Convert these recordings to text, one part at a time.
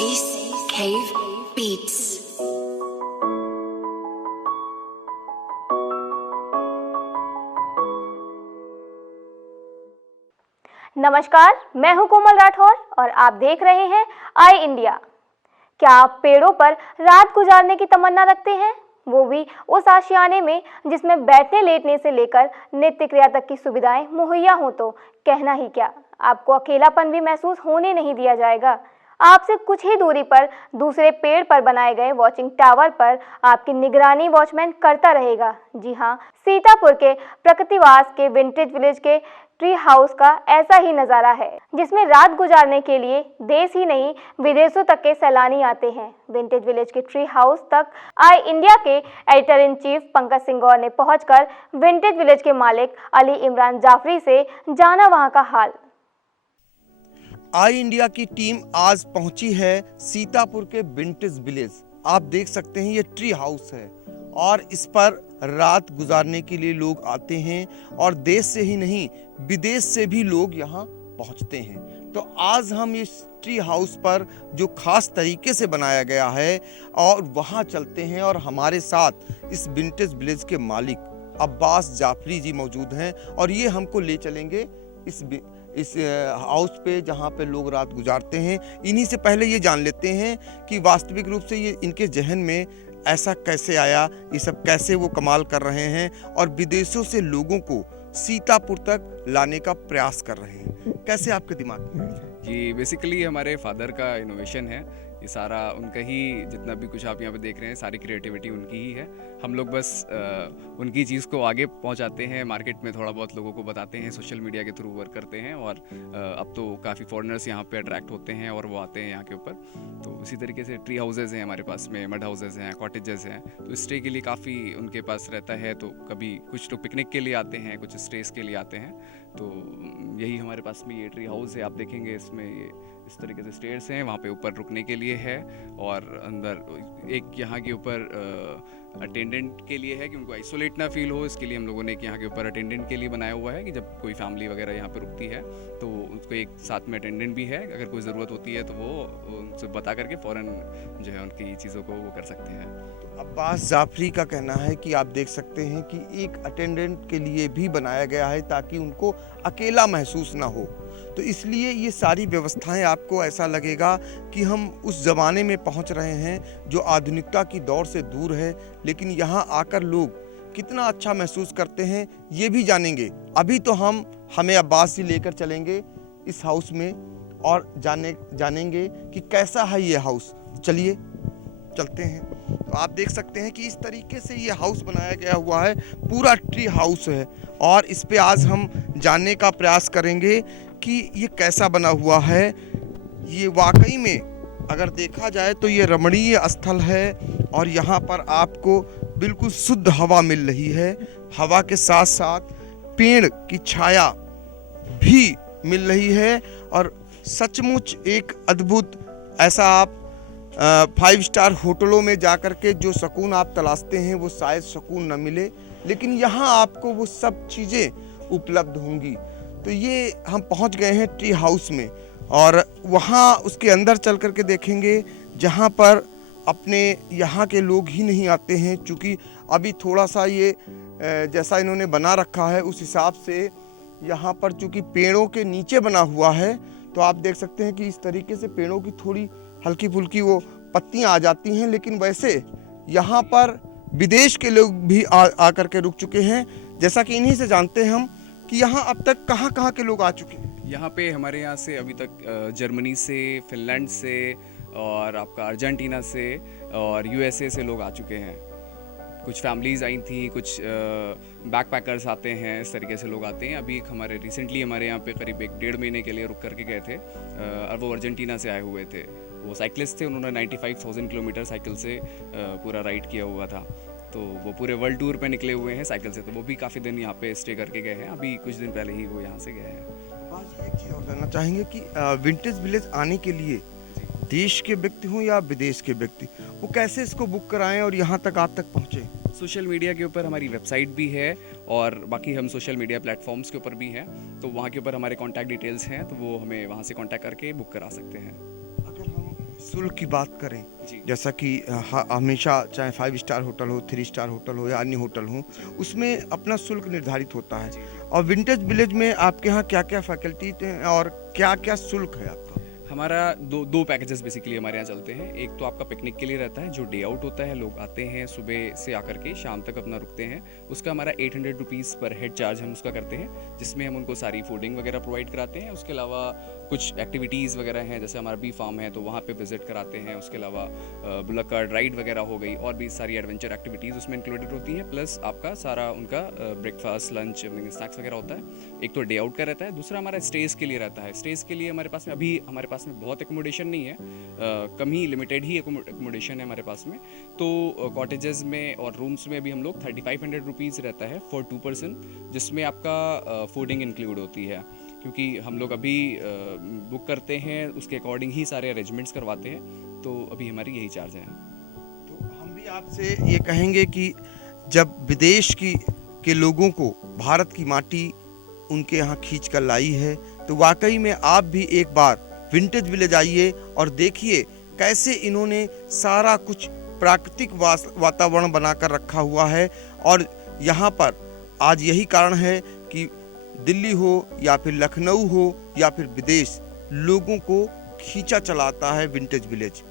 Space Cave Beats. नमस्कार, मैं हूं कोमल राठौर और आप देख रहे हैं आई इंडिया। क्या आप पेड़ों पर रात गुजारने की तमन्ना रखते हैं, वो भी उस आशियाने में जिसमें बैठने लेटने से लेकर नित्य क्रिया तक की सुविधाएं मुहैया हों? तो कहना ही क्या, आपको अकेलापन भी महसूस होने नहीं दिया जाएगा। आपसे कुछ ही दूरी पर दूसरे पेड़ पर बनाए गए वॉचिंग टावर पर आपकी निगरानी वॉचमैन करता रहेगा। जी हाँ, सीतापुर के प्रकृतिवास के विंटेज विलेज के ट्री हाउस का ऐसा ही नज़ारा है, जिसमें रात गुजारने के लिए देश ही नहीं विदेशों तक के सैलानी आते हैं। विंटेज विलेज के ट्री हाउस तक आई इंडिया के editor in chief Pankaj Singh Gaur ने पहुंचकर विंटेज विलेज के मालिक अली इमरान जाफरी से जाना वहां का हाल। आई इंडिया की टीम आज पहुंची है सीतापुर के विंटेज विलेज। आप देख सकते हैं ये ट्री हाउस है और इस पर रात गुजारने के लिए लोग आते हैं और देश से ही नहीं विदेश से भी लोग यहाँ पहुँचते हैं। तो आज हम इस ट्री हाउस पर जो खास तरीके से बनाया गया है और वहाँ चलते हैं और हमारे साथ इस विंटेज विलेज के मालिक अब्बास जाफरी जी मौजूद हैं और ये हमको ले चलेंगे इस हाउस पे जहाँ पे लोग रात गुजारते हैं। इन्हीं से पहले ये जान लेते हैं कि वास्तविक रूप से ये इनके जहन में ऐसा कैसे आया, ये सब कैसे वो कमाल कर रहे हैं और विदेशों से लोगों को सीतापुर तक लाने का प्रयास कर रहे हैं। कैसे आपके दिमाग में? ये बेसिकली हमारे फादर का इनोवेशन है। ये सारा उनका ही, जितना भी कुछ आप यहाँ पे देख रहे हैं सारी क्रिएटिविटी उनकी ही है। हम लोग बस उनकी चीज़ को आगे पहुँचाते हैं, मार्केट में थोड़ा बहुत लोगों को बताते हैं, सोशल मीडिया के थ्रू वर्क करते हैं और अब तो काफ़ी फॉरेनर्स यहाँ पे अट्रैक्ट होते हैं और वो आते हैं यहाँ के ऊपर। तो इसी तरीके से ट्री हाउसेज़ हैं हमारे पास में, मड हाउसेज़ हैं, कॉटेजेस हैं, तो स्टे के लिए काफ़ी उनके पास रहता है। तो कभी कुछ लोग पिकनिक के लिए आते हैं, कुछ स्टेज के लिए आते हैं। तो यही हमारे पास में ये ट्री हाउस है। आप देखेंगे इसमें ये इस तरीके से स्टेयर्स हैं, वहाँ पे ऊपर रुकने के लिए है और अंदर एक यहाँ के ऊपर अटेंडेंट के लिए है कि उनको आइसोलेट ना फील हो, इसके लिए हम लोगों ने एक यहाँ के ऊपर अटेंडेंट के लिए बनाया हुआ है कि जब कोई फैमिली वगैरह यहाँ पे रुकती है तो उसको एक साथ में अटेंडेंट भी है, अगर कोई ज़रूरत होती है तो वो उनसे बता करके फ़ौरन जो है उनकी चीज़ों को वो कर सकते हैं। अब्बास जाफरी का कहना है कि आप देख सकते हैं कि एक अटेंडेंट के लिए भी बनाया गया है ताकि उनको अकेला महसूस ना हो। तो इसलिए ये सारी व्यवस्थाएं आपको ऐसा लगेगा कि हम उस ज़माने में पहुंच रहे हैं जो आधुनिकता की दौर से दूर है, लेकिन यहाँ आकर लोग कितना अच्छा महसूस करते हैं ये भी जानेंगे। अभी तो हमें अब्बास जी लेकर चलेंगे इस हाउस में और जानेंगे कि कैसा है ये हाउस। चलिए चलते हैं। तो आप देख सकते हैं कि इस तरीके से ये हाउस बनाया गया हुआ है, पूरा ट्री हाउस है और इस पे आज हम जानने का प्रयास करेंगे कि ये कैसा बना हुआ है। ये वाकई में अगर देखा जाए तो ये रमणीय स्थल है और यहाँ पर आपको बिल्कुल शुद्ध हवा मिल रही है। हवा के साथ साथ पेड़ की छाया भी मिल रही है और सचमुच एक अद्भुत, ऐसा आप 5 स्टार होटलों में जाकर के जो सुकून आप तलाशते हैं वो शायद सुकून न मिले, लेकिन यहाँ आपको वो सब चीज़ें उपलब्ध होंगी। तो ये हम पहुँच गए हैं ट्री हाउस में और वहाँ उसके अंदर चल कर के देखेंगे जहाँ पर अपने यहाँ के लोग ही नहीं आते हैं, चूँकि अभी थोड़ा सा ये जैसा इन्होंने बना रखा है उस हिसाब से यहाँ पर चूँकि पेड़ों के नीचे बना हुआ है तो आप देख सकते हैं कि इस तरीके से पेड़ों की थोड़ी हल्की फुल्की वो पत्तियां आ जाती हैं, लेकिन वैसे यहाँ पर विदेश के लोग भी आकर के रुक चुके हैं। जैसा कि इन्हीं से जानते हैं हम कि यहाँ अब तक कहाँ कहाँ के लोग आ चुके हैं। यहाँ पे हमारे यहाँ से अभी तक जर्मनी से, फिनलैंड से और आपका अर्जेंटीना से और यूएसए से लोग आ चुके हैं। कुछ फैमिलीज़ आई थी, कुछ बैकपैकर्स आते हैं, इस तरीके से लोग आते हैं। अभी हमारे रिसेंटली हमारे यहाँ पे करीब 1-1.5 महीने के लिए रुक करके गए थे और वो अर्जेंटीना से आए हुए थे। वो साइकिलिस्ट थे, उन्होंने 95,000 किलोमीटर साइकिल से पूरा राइड किया हुआ था। तो वो पूरे वर्ल्ड टूर पे निकले हुए हैं साइकिल से, तो वो भी काफ़ी दिन यहाँ पे स्टे करके गए हैं। अभी कुछ दिन पहले ही वो यहाँ से गए हैं। एक चीज़ और जानना चाहेंगे कि विंटेज विलेज आने के लिए देश के व्यक्ति हों या विदेश के व्यक्ति, वो कैसे इसको बुक कराएं और यहाँ तक आप तक पहुँचे? सोशल मीडिया के ऊपर हमारी वेबसाइट भी है और बाकी हम सोशल मीडिया प्लेटफॉर्म्स के ऊपर भी हैं, तो वहाँ के ऊपर हमारे कॉन्टैक्ट डिटेल्स हैं, तो वो हमें वहाँ से कॉन्टैक्ट करके बुक करा सकते हैं। अगर हम शुल्क की बात करें, जी। जैसा कि हमेशा चाहे 5 स्टार होटल हो, 3 स्टार होटल हो या अन्य होटल हो, उसमें अपना शुल्क निर्धारित होता है। जी। और विंटेज विलेज में आपके यहाँ क्या-क्या फैकल्टी हैं और क्या-क्या शुल्क है आपका? हमारा दो पैकेजेस बेसिकली हमारे यहाँ चलते हैं। एक तो आपका पिकनिक के लिए रहता है, जो डे आउट होता है, लोग आते हैं सुबह से आकर के शाम तक अपना रुकते हैं। उसका हमारा 800 रुपीज़ पर हेड चार्ज हम उसका करते हैं, जिसमें हम उनको सारी फूडिंग वगैरह प्रोवाइड कराते हैं। उसके अलावा कुछ एक्टिविटीज़ वगैरह हैं, जैसे हमारा बी फार्म है तो वहाँ पे विजिट कराते हैं। उसके अलावा बुलक कार्ट राइड वगैरह हो गई, और भी सारी एडवेंचर एक्टिविटीज़ उसमें इंक्लूडेड होती हैं। प्लस आपका सारा उनका ब्रेकफास्ट, लंच, इवनिंग स्नैक्स वगैरह होता है। एक तो डे आउट का रहता है, दूसरा हमारा स्टेज के लिए रहता है। स्टेज के लिए हमारे पास में अभी हमारे पास में बहुत एकोमोडेशन नहीं है, कम ही लिमिटेड ही एकोमोडेशन है हमारे पास में। तो कॉटेजेस में और रूम्स में अभी हम लोग 3500 रुपीज़ रहता है फॉर 2 पर्सन, जिसमें आपका फूडिंग इंक्लूड होती है। क्योंकि हम लोग अभी बुक करते हैं उसके अकॉर्डिंग ही सारे अरेंजमेंट्स करवाते हैं, तो अभी हमारी यही चार्ज है। तो हम भी आपसे ये कहेंगे कि जब विदेश के लोगों को भारत की माटी उनके यहाँ खींच कर लाई है, तो वाकई में आप भी एक बार विंटेज विलेज आइए और देखिए कैसे इन्होंने सारा कुछ प्राकृतिक वातावरण बनाकर रखा हुआ है। और यहाँ पर आज यही कारण है कि दिल्ली हो या फिर लखनऊ हो या फिर विदेश, लोगों को खींचा चलाता है विंटेज विलेज।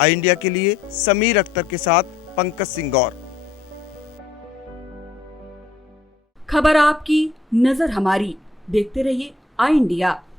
आई इंडिया के लिए समीर अख्तर के साथ पंकज सिंह गौर। खबर आपकी, नजर हमारी। देखते रहिए आई इंडिया।